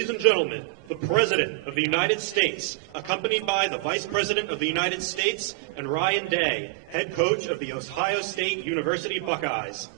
Ladies and gentlemen, the President of the United States, accompanied by the Vice President of the United States and Ryan Day, head coach of the Ohio State University Buckeyes.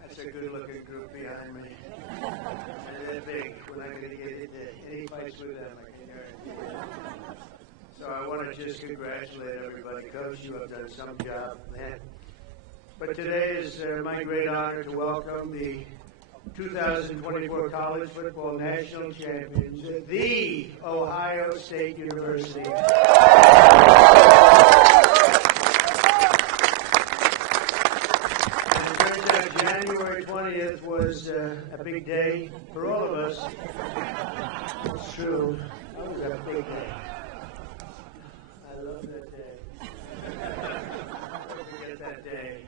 That's a good-looking group behind me. They're big. We're not going to get into any fights with them, I can guarantee. So I want to just congratulate everybody. Coach, you have done some job, man. But today is my great honor to welcome the 2024 College Football National Champions, the Ohio State University. January 20th was a big day for all of us. It's true. It was a big day. I love that day. Never forget that day.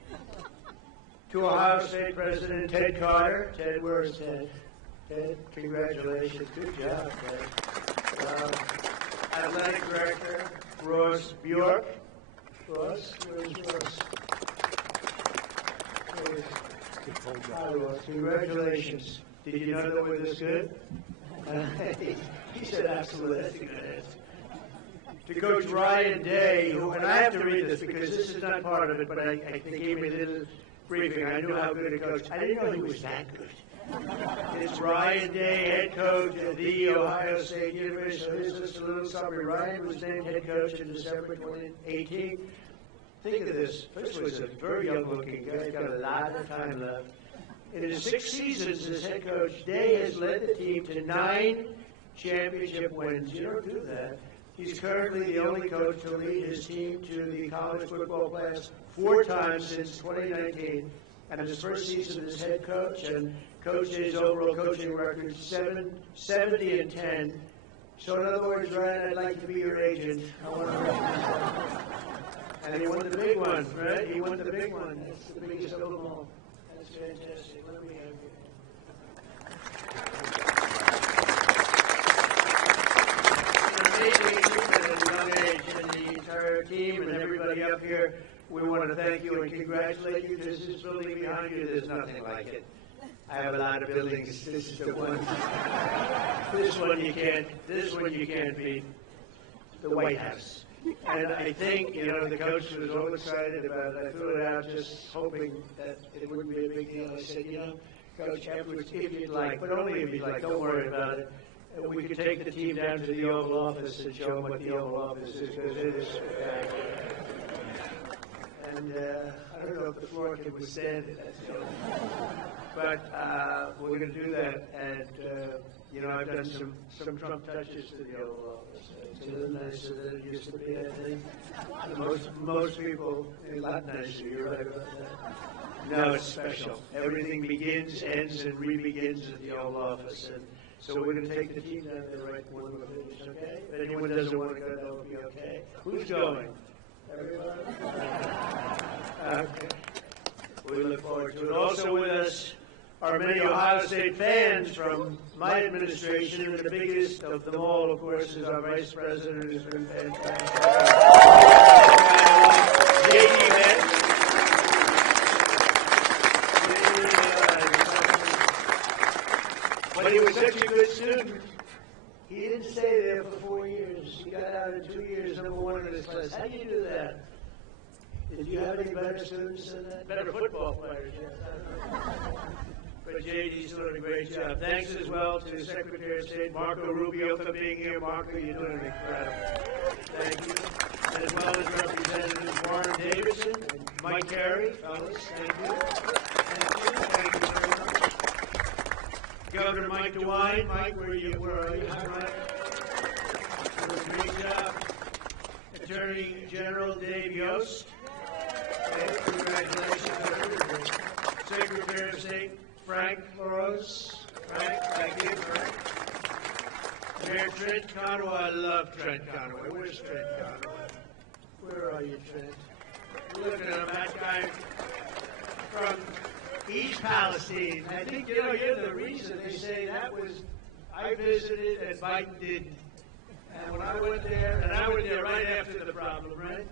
To Ohio State President Ted Carter. Ted, where's Ted? Ted, congratulations. Good job, Ted. Athletic Director Ross Bjork. Ross, where's Ross? Hi, Ross. Congratulations. Did you know that we're this good? He said absolutely. To Coach Ryan Day, who, and I have to read this because this is not part of it, but they gave me a little briefing. I knew how good a coach. I didn't know he was that good. It's Ryan Day, head coach at the Ohio State University. So here's just a little summary. Ryan was named head coach in December 2018. Think of this. First of all, he's a very young-looking guy. He's got a lot of time left. In his 6 seasons as head coach, Day has led the team to 9 championship wins. You don't do that. He's currently the only coach to lead his team to the college football playoffs 4 times since 2019. And his first season as head coach, and Coach Day's overall coaching record 70-10. So in other words, Ryan, I'd like to be your agent. I want to. And he won the big one, right? He won the big one. That's the biggest of them all. That's fantastic. Let me have you. It's an amazing achievement at a young age, and the entire team and everybody up here, we want to thank you and congratulate you because this building behind you, there's nothing like it. I have a lot of buildings. This is the one. This one you can't beat. The White House. And I think, the coach was all excited about it. I threw it out just hoping that it wouldn't be a big deal. I said, Coach, afterwards, if you'd like, but only if you'd like, don't worry about it. We could take the team down to the Oval Office and show them what the Oval Office is, because it is spectacular. And I don't know if the floor can withstand it. But we're going to do that. And, I've done some Trump touches to the Oval Office. It's a little nicer than it used to be, I think. Most people, a lot nicer. You're right about that. No, it's special. Everything begins, ends, and re-begins at the Oval Office. And so we're going to take the team down there right when we're finished, okay? If anyone doesn't want to go, that will be okay. Who's going? Everybody? Okay. We look forward to it. Also with us are many Ohio State fans from my administration, and the biggest of them all, of course, is our Vice President, who's been fantastic. J.D. Vance. But he was such a good student, he didn't stay there for 4 years. He got out in 2 years, #1 in his class. How do you do that? Did you have any better students than that? Better football players, yes. But JD's doing a great job. Thanks as well to Secretary of State Marco Rubio for being here. Marco, you're doing incredible. Thank you. As well as Representatives Warren Davidson and Mike Carey, fellas. Thank you. Thank you very much. Governor Mike DeWine. Mike, where are you? Hi, Mike. Great job. Attorney General Dave Yost. Congratulations. Secretary of State Frank Flores. Frank, thank you, Frank. Mayor Trent Conway. I love Trent Conway. Where's Trent Conway? Where are you, Trent? Look at him, that guy from East Palestine. I think, you're the reason they say that was, I visited and Biden didn't. And when I went there, and I went there right after the problem, right?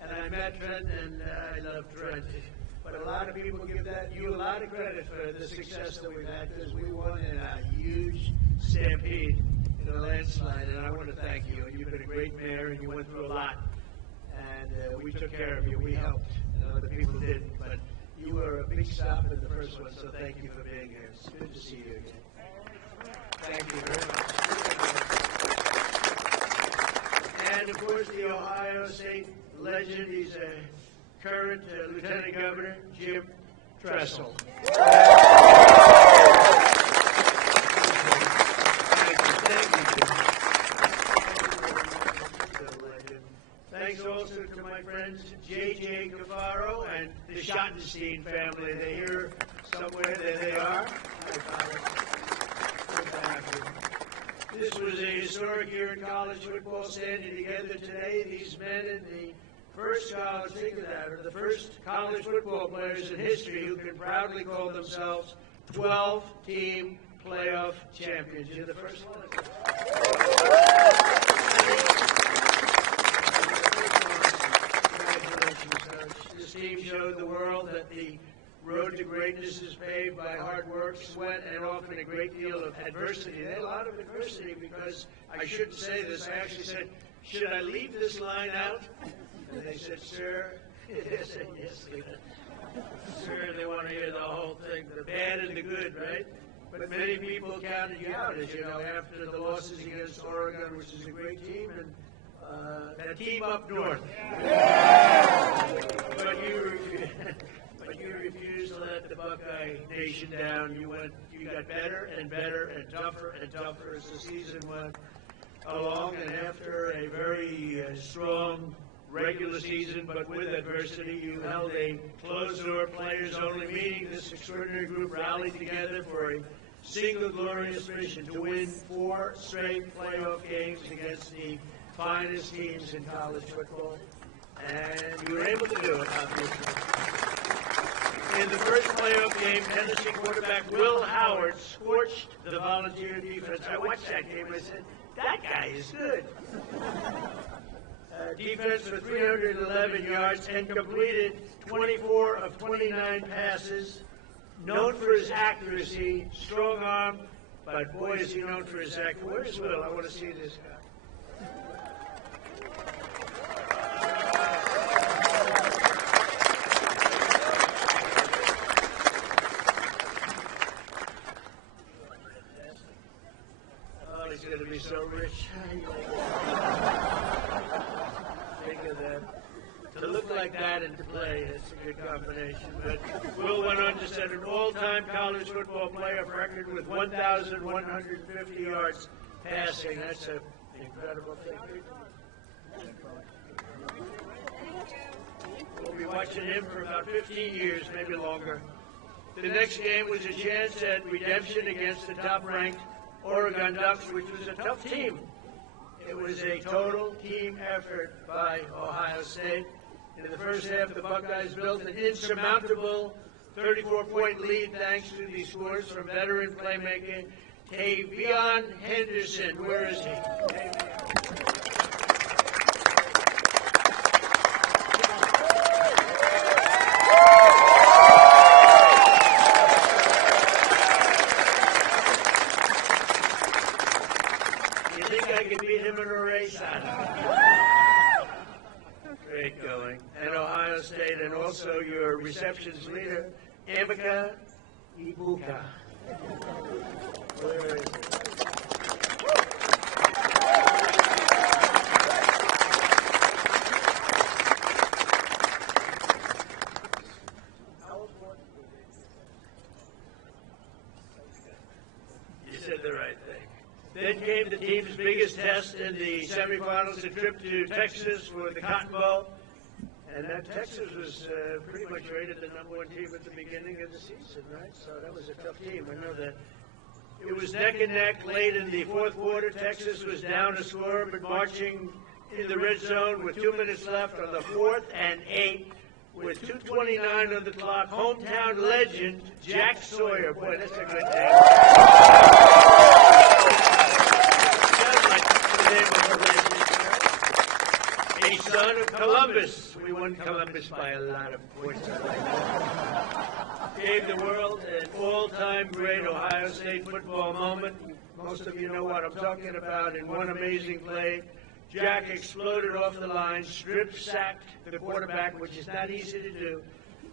And I met Trent, and I love Trent. But a lot of people give you a lot of credit for the success that we've had, because we won in a huge stampede in a landslide, and I want to thank you. You've been a great mayor, and you went through a lot. And we took care of you. We helped. Other people didn't. But you were a big stop in the first one, so thank you for being here. It's good to see you again. Thank you very much. And, of course, the Ohio State legend. He's a current Lieutenant Governor, Jim Tressel. Thanks also to my friends J.J. Gaffaro and the Schottenstein family. They're here somewhere. There they are. This was a historic year in college football, standing together today. These men in the first college, think of that, are the first college football players in history who can proudly call themselves 12-team playoff champions. You're the first one. Congratulations, Coach. This team showed the world that the road to greatness is paved by hard work, sweat, and often a great deal of adversity. They had a lot of adversity, because I shouldn't say this. I actually said, should I leave this line out? And they said, sir. I said, yes, sir, they want to hear the whole thing, the bad and the good, right? But many people counted you out, as you know, after the losses against Oregon, which is a great team, and that team up north. But you refused to let the Buckeye Nation down. You got better and better and tougher as the season went along. And after a very strong regular season, but with adversity, you held a closed-door players-only meeting. This extraordinary group rallied together for a single glorious mission to win 4 straight playoff games against the finest teams in college football. And you were able to do it, obviously. In the first playoff game, Tennessee quarterback Will Howard scorched the Volunteer defense. I watched that game and I said, that guy is good. Defense for 311 yards and completed 24 of 29 passes. Known for his accuracy, strong arm, but boy, is he known for his accuracy. Where's Will? I want to see this guy. Oh, he's going to be so rich. Think of that. To look like that and to play, it's a good combination. But Will went on to set an all-time college football playoff record with 1,150 yards passing. That's an incredible thing. We'll be watching him for about 15 years, maybe longer. The next game was a chance at redemption against the top-ranked Oregon Ducks, which was a tough team. It was a total team effort by Ohio State. In the first half, the Buckeyes built an insurmountable 34-point lead thanks to the scores from veteran playmaker Tavion Henderson. Where is he? You think I could beat him in a race? I don't know. Great going. And Ohio State, and also your receptions leader, Emeka Ibuka. Where is he? did the right thing. Then came the team's biggest test in the semifinals, a trip to Texas for the Cotton Bowl. And that Texas was pretty much rated the #1 team at the beginning of the season, right? So that was a tough team. I know that it was neck and neck late in the fourth quarter. Texas was down a score, but marching in the red zone with 2 minutes left on the 4th and 8 with 2:29 on the clock. Hometown legend Jack Sawyer. Boy, that's a good name. Sounds like the name of a legend. A son of Columbus. We won Columbus by a lot of points. Gave the world an all-time great Ohio State football moment. Most of you know what I'm talking about. In one amazing play, Jack exploded off the line, strip-sacked the quarterback, which is not easy to do,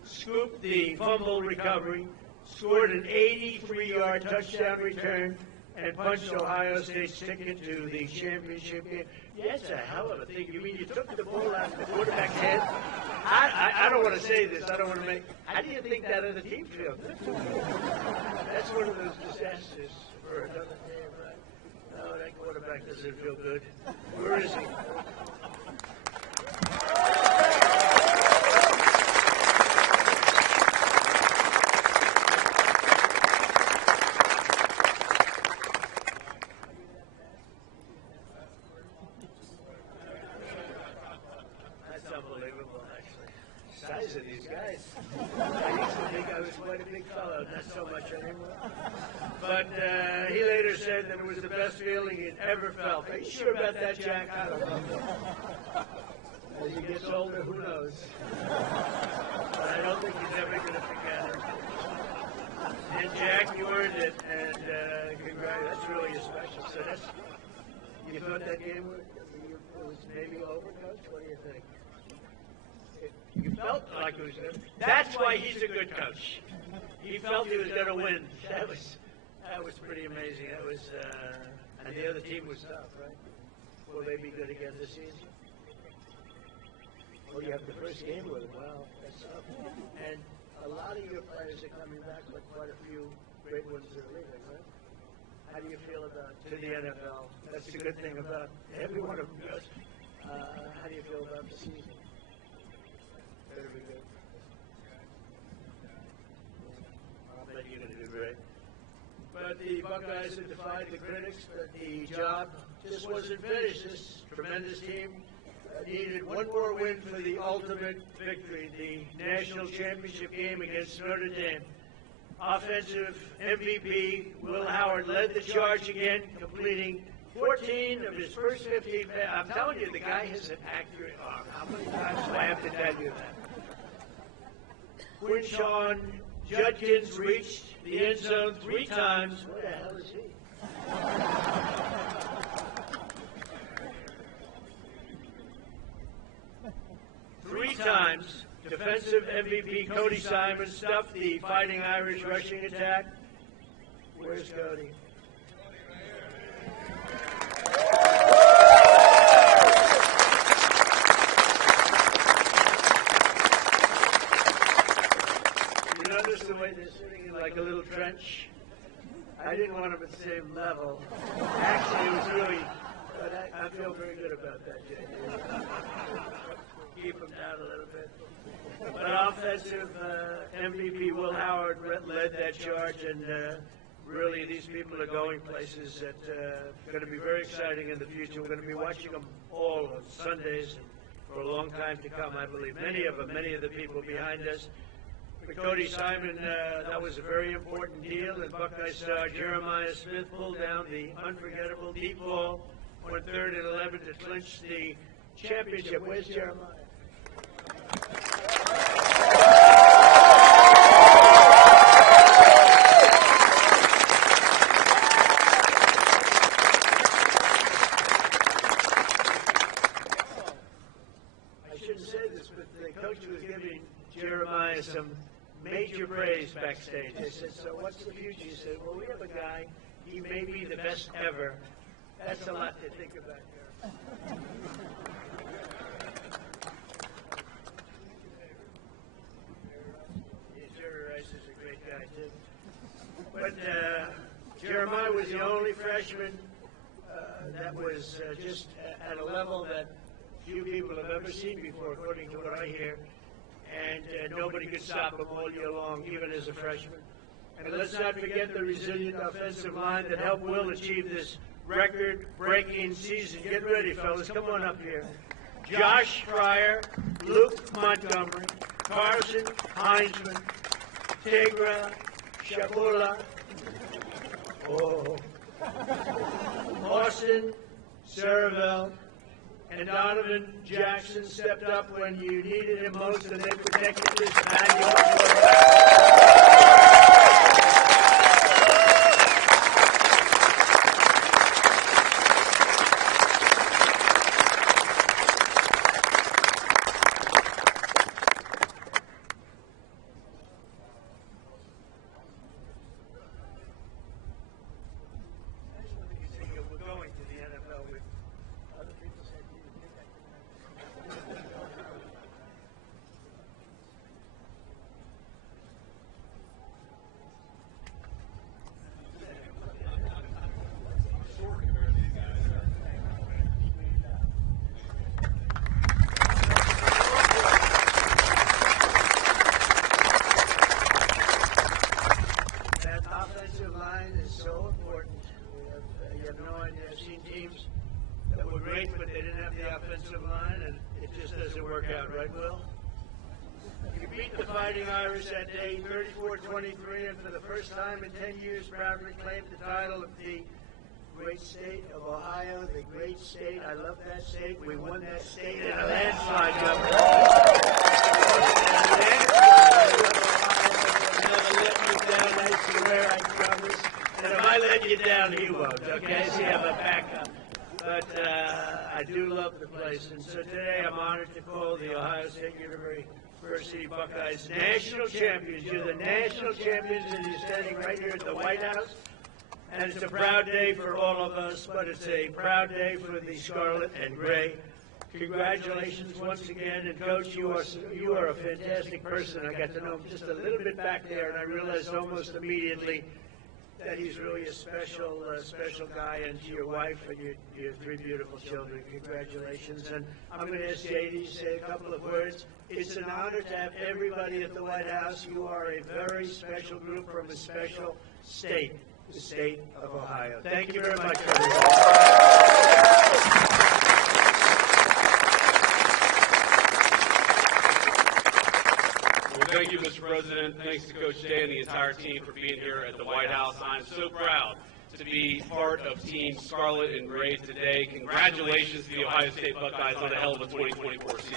scooped the fumble recovery, scored an 83-yard touchdown return, and punched Ohio State's ticket to the championship game. Yeah, it's a hell of a thing. You mean you took the ball out of the quarterback's head? I don't want to say this. I don't want to make. How do you think that other team feels? That's one of those disasters for another team, right? No, that quarterback doesn't feel good. Where is he? That's unbelievable, actually. Size of these guys. I used to think I was quite a big fellow, not so much anymore. But he later said that it was the best feeling he'd ever felt. Are you sure about that, Jack? I don't know. As he gets older, who knows? But I don't think he's ever going to forget it. And Jack, you earned it, and congrats. That's really special. So that's, you thought that game was maybe over, Coach? What do you think? You felt like it was good. That's why he's a good coach. He felt he was going to win. That was pretty amazing. That was, and the other team was tough, right? Will they be good again this season? Well, you have the first game with them. Wow, that's tough. And a lot of your players are coming back, but quite a few great ones are leaving, right? How do you feel about to the NFL? That's the good thing about every one of them goes. How do you feel about the season? Better be good. I bet you're going to do great. But the Buckeyes have defied the critics, but the job just wasn't finished. This tremendous team needed one more win for the ultimate victory, the national championship game against Notre Dame. Offensive MVP Will Howard led the charge again, completing 14 of his first 15 passes. I'm telling you, the guy has an accurate arm. How many times do I have to tell you that? Quinshawn Judkins reached the end zone 3 times. Where the hell is he? 3 times. Defensive MVP Cody Simon stuffed the Fighting Irish rushing attack. Where's Cody? You notice the way they're sitting in like a little trench? I didn't want them at the same level. Actually, it was really, but I feel very good about that, Jay. Keep them down a little bit. But offensive MVP Will Howard led that charge, and really these people are going places that are going to be very exciting in the future. We're going to be watching them all on Sundays for a long time to come, I believe. Many of the people behind us. For Cody Simon, that was a very important deal, and Buckeye star Jeremiah Smith pulled down the unforgettable deep ball on 3rd and 11 to clinch the championship. Where's Jeremiah? I shouldn't say this, but the coach was giving Jeremiah some major praise backstage. They said, so what's the future? He said, well, we have a guy, he may be the best ever. That's a lot to think about here. Jerry Rice is a great guy, too. But Jeremiah was was the only freshman that was just at a level that few people have ever seen before, according to what I hear. And nobody could stop him all year long, even as a freshman. And let's not forget the resilient offensive line that helped Will achieve this record-breaking season. Get ready, fellas. Come on up here. Josh Fryer, Luke Montgomery, Carson Heinzman, Tegra Shabula, Austin Saravel, and Donovan Jackson stepped up when you needed him most, and they protected this we're going to the NFL with other people said you didn't get that. That offensive line is so important. You have no idea. I've seen teams that were great, but they didn't have the offensive line, and it just doesn't work out, right, Will? You beat the Fighting Irish that day, 34-23, and for the first time in 10 years, proudly claimed the title of the great state of Ohio, the great state. I love that state. We won that state in a landslide, Governor. Never let me down, I swear, I promise. And if I let you down, he won't, okay? See, I'm a backup. But I do love the place. And so today I'm honored to call the Ohio State University Buckeyes national champions. You're the national champions, and you're standing right here at the White House. And it's a proud day for all of us, but it's a proud day for the Scarlet and Gray. Congratulations once again, and Coach, you are a fantastic person. I got to know him just a little bit back there, and I realized almost immediately that he's really a special guy. And to your wife and your three beautiful children, congratulations. And I'm going to ask JD to say a couple of words. It's an honor to have everybody at the White House. You are a very special group from a special state, the state of Ohio. Thank you very much, everybody. Well, thank you, Mr. President. Thanks to Coach Day and the entire team for being here at the White House. I'm so proud to be part of Team Scarlet and Gray today. Congratulations to the Ohio State Buckeyes on a hell of a 2024 season.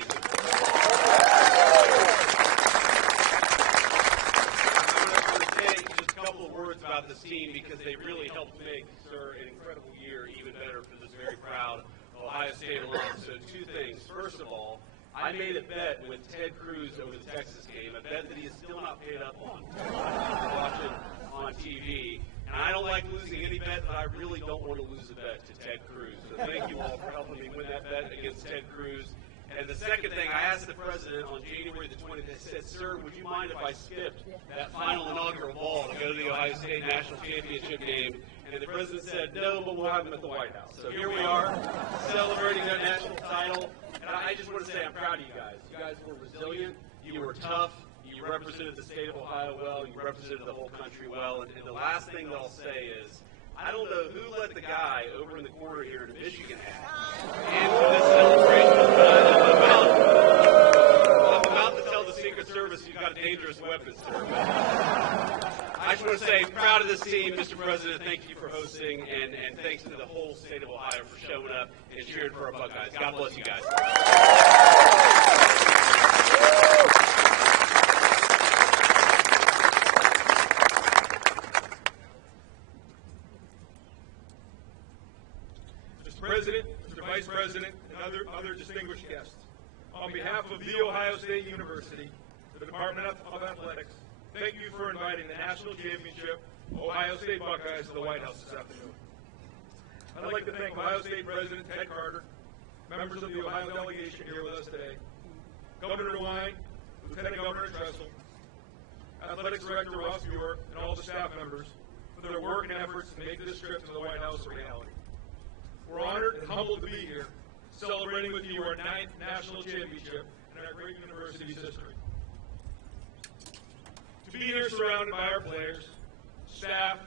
I'm going to say just a couple of words about this team because they really helped make, sir, an incredible year even better for this very proud Ohio State alum. So two things. First of all, I made a bet with Ted Cruz over the Texas game, a bet that he is still not paid up on. Watching on TV. And I don't like losing any bet, but I really don't want to lose a bet to Ted Cruz. So thank you all for helping me win that bet against Ted Cruz. And the second thing, I asked the president on January the 20th, I said, sir, would you mind if I skipped that final inaugural ball to go to the Ohio State National Championship game? And the president said, no, but we'll have him at the White House. So here we are, celebrating that national title. And I just want to say I'm proud of you guys. You guys were resilient. You were tough. You represented the state of Ohio well. You represented the whole country well. And the last thing that I'll say is, I don't know who let the guy over in the corner here in a Michigan hat in for this celebration. I'm about to tell the Secret Service you've got dangerous weapons, sir. I just want to say, proud of this team, Mr. President. Thank you for hosting, and thanks to the whole state of Ohio for showing up and cheering for our Buckeyes. God bless you guys. Mr. President, Mr. Vice President, and other distinguished guests, on behalf of The Ohio State University, the Department of Athletics, thank you for inviting the National Championship Ohio State Buckeyes to the White House this afternoon. I'd like to thank Ohio State President Ted Carter, members of the Ohio delegation here with us today, Governor DeWine, Lieutenant Governor Tressel, Athletics Director Ross Bjork, and all the staff members for their work and efforts to make this trip to the White House a reality. We're honored and humbled to be here, celebrating with you our 9th national championship in our great university's history. To be here surrounded by our players, staff,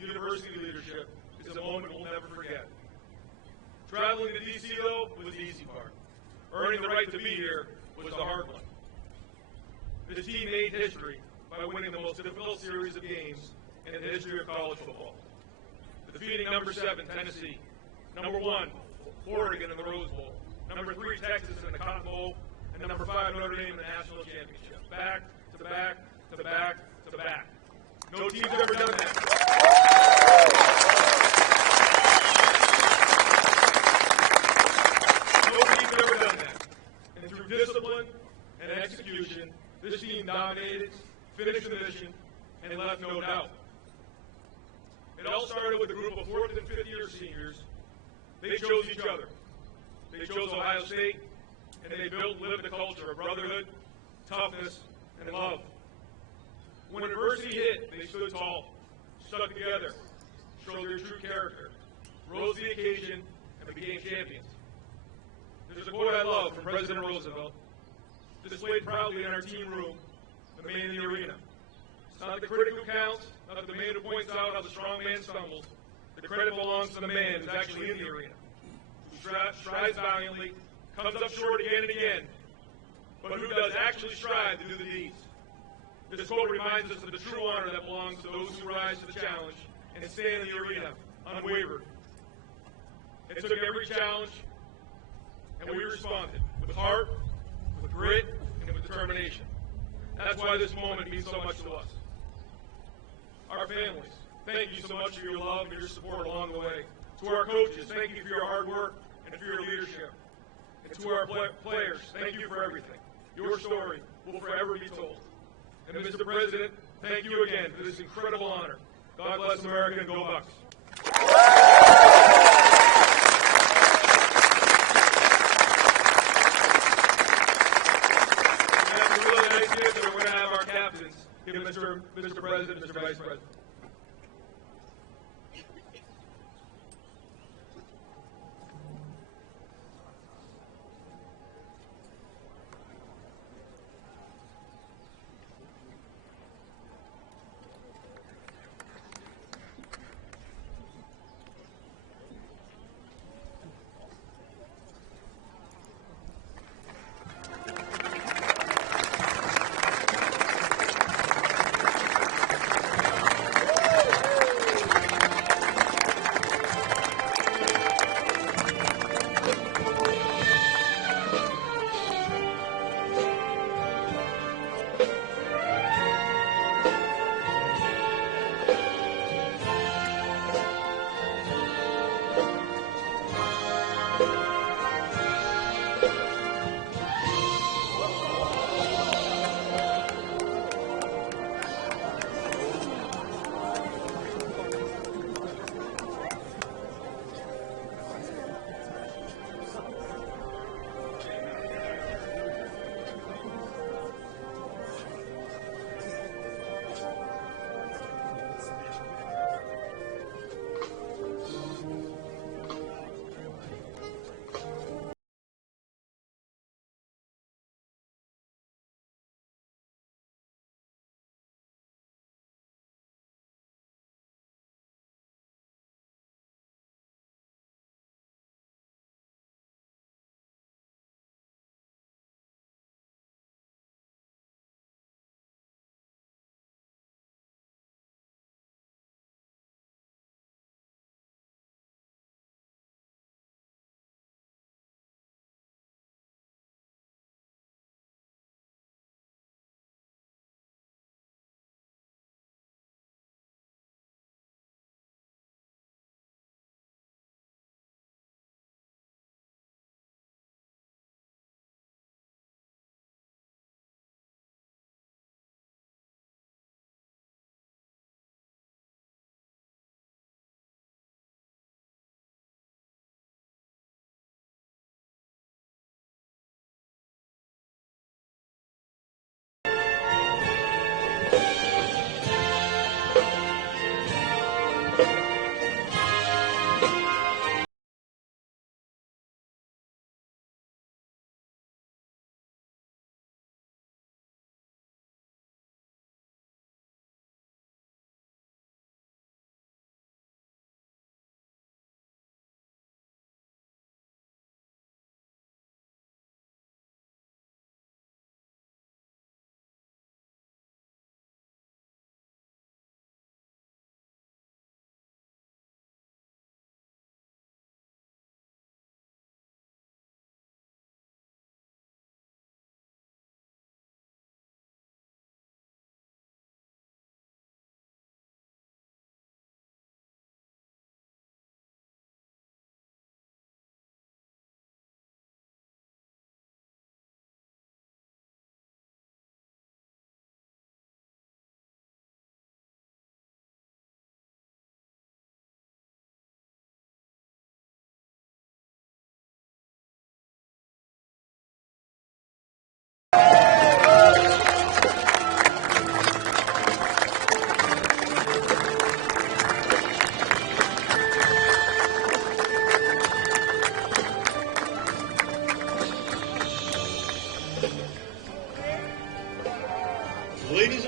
university leadership is a moment we'll never forget. Traveling to D.C., though, was the easy part. Earning the right to be here was the hard one. The team made history by winning the most difficult series of games in the history of college football. Defeating number 7, Tennessee, number 1, Oregon in the Rose Bowl, number 3, Texas in the Cotton Bowl, and number 5, Notre Dame in the national championship. Back to back to back to back. No team's ever done that. No team's ever done that. And through discipline and execution, this team dominated, finished the mission, and left no doubt. It all started with a group of 4th and 5th year seniors. They chose each other. They chose Ohio State, and they lived a culture of brotherhood, toughness, and love. When adversity hit, they stood tall, stuck together, showed their true character, rose to the occasion, and became champions. There's a quote I love from President Roosevelt, displayed proudly in our team room, the man in the arena. It's not the critic who counts, not the man who points out how the strong man stumbles. The credit belongs to the man who's actually in the arena, who strives valiantly, comes up short again and again, but who does actually strive to do the deeds. This quote reminds us of the true honor that belongs to those who rise to the challenge and stand in the arena unwavered. It took every challenge, and we responded with heart, with grit, and with determination. That's why this moment means so much to us. Our families, thank you so much for your love and your support along the way. To our coaches, thank you for your hard work and for your leadership. And to our players, thank you for everything. Your story will forever be told. And Mr. President, thank you again for this incredible honor. God bless America and go Bucks. And that's a really nice gift that we're going to have our captains give Mr. President, Mr. Vice President.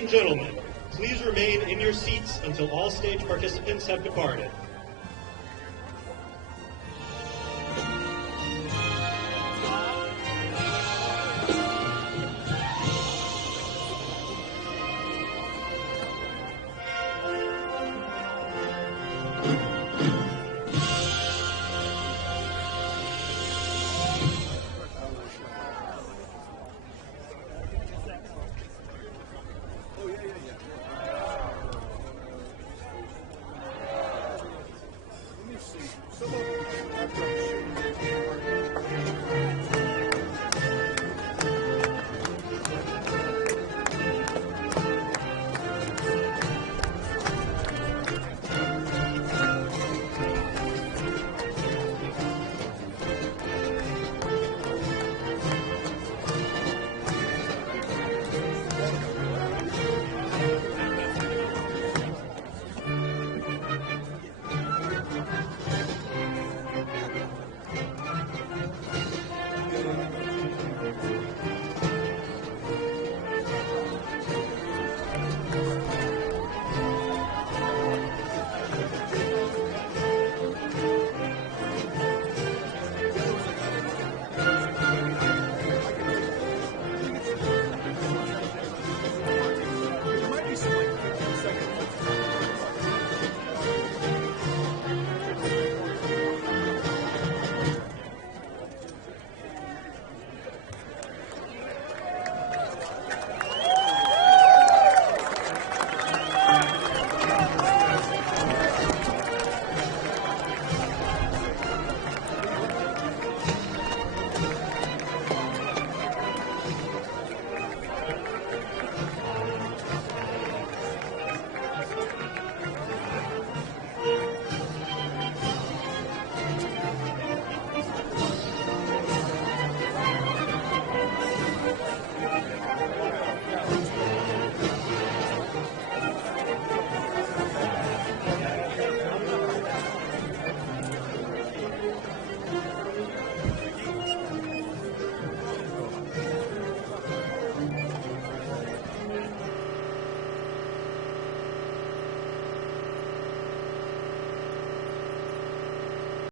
and gentlemen, please remain in your seats until all stage participants have departed.